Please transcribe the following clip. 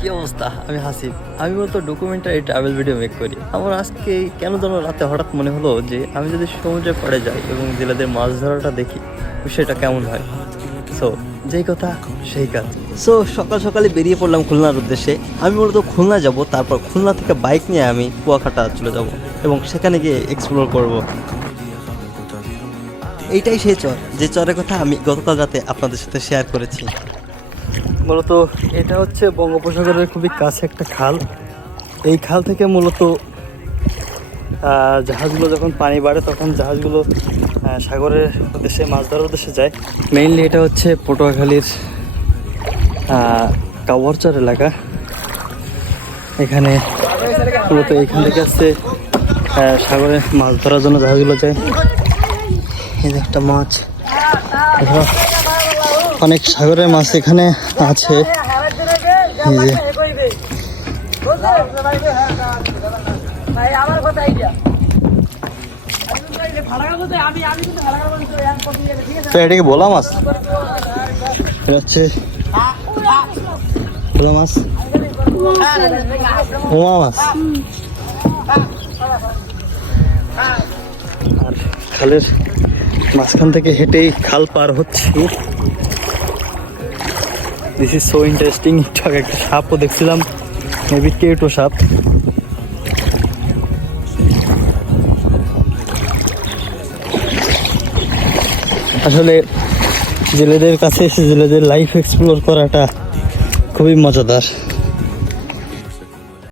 কি অবস্থা? আমি হাসিব। আমি বলতো ডকুমেন্টারি ট্রাভেল ভিডিও মেক করি। আমার আজকে কেন যেন রাতে হঠাৎ মনে হলো যে আমি যদি সমুদ্রে পড়ে যাই এবং জেলেদের মাছ ধরাটা দেখি বিষয়টা কেমন হয়। সো যেই কথা সেই কাজ। সো সকাল সকালে বেরিয়ে পড়লাম খুলনার উদ্দেশ্যে। আমি মূলত খুলনা যাব, তারপর খুলনা থেকে বাইক নিয়ে আমি কুয়াকাটা চলে যাব এবং সেখানে গিয়ে এক্সপ্লোর করব। এইটাই সেই চর, যে চরের কথা আমি গতকাল রাতে আপনাদের সাথে শেয়ার করেছি। মূলত এটা হচ্ছে বঙ্গোপসাগরের খুবই কাছে একটা খাল। এই খাল থেকে মূলত জাহাজগুলো যখন পানি বাড়ে তখন জাহাজগুলো সাগরের উদ্দেশ্যে মাছ ধরার উদ্দেশ্যে যায়। মেইনলি এটা হচ্ছে পটুয়াখালীর কাওয়ারচর এলাকা। এখানে মূলত এইখান থেকে আসছে সাগরে মাছ ধরার জন্য জাহাজগুলো যায়। এই যে একটা মাছ, অনেক সাগরের মাছ এখানে আছে। এই যে এটা কি ভোলা মাছ? এটা হচ্ছে ভোলা মাছ, হোমা মাছ। আর খালের মাঝখান থেকে হেঁটেই খাল পার হচ্ছে। This is so interesting. একটু আগে একটা সাপও দেখছিলাম, মেবি কেউটো সাপ। আসলে জেলেদের কাছে এসে জেলেদের লাইফ এক্সপ্লোর করাটা খুবই মজাদার।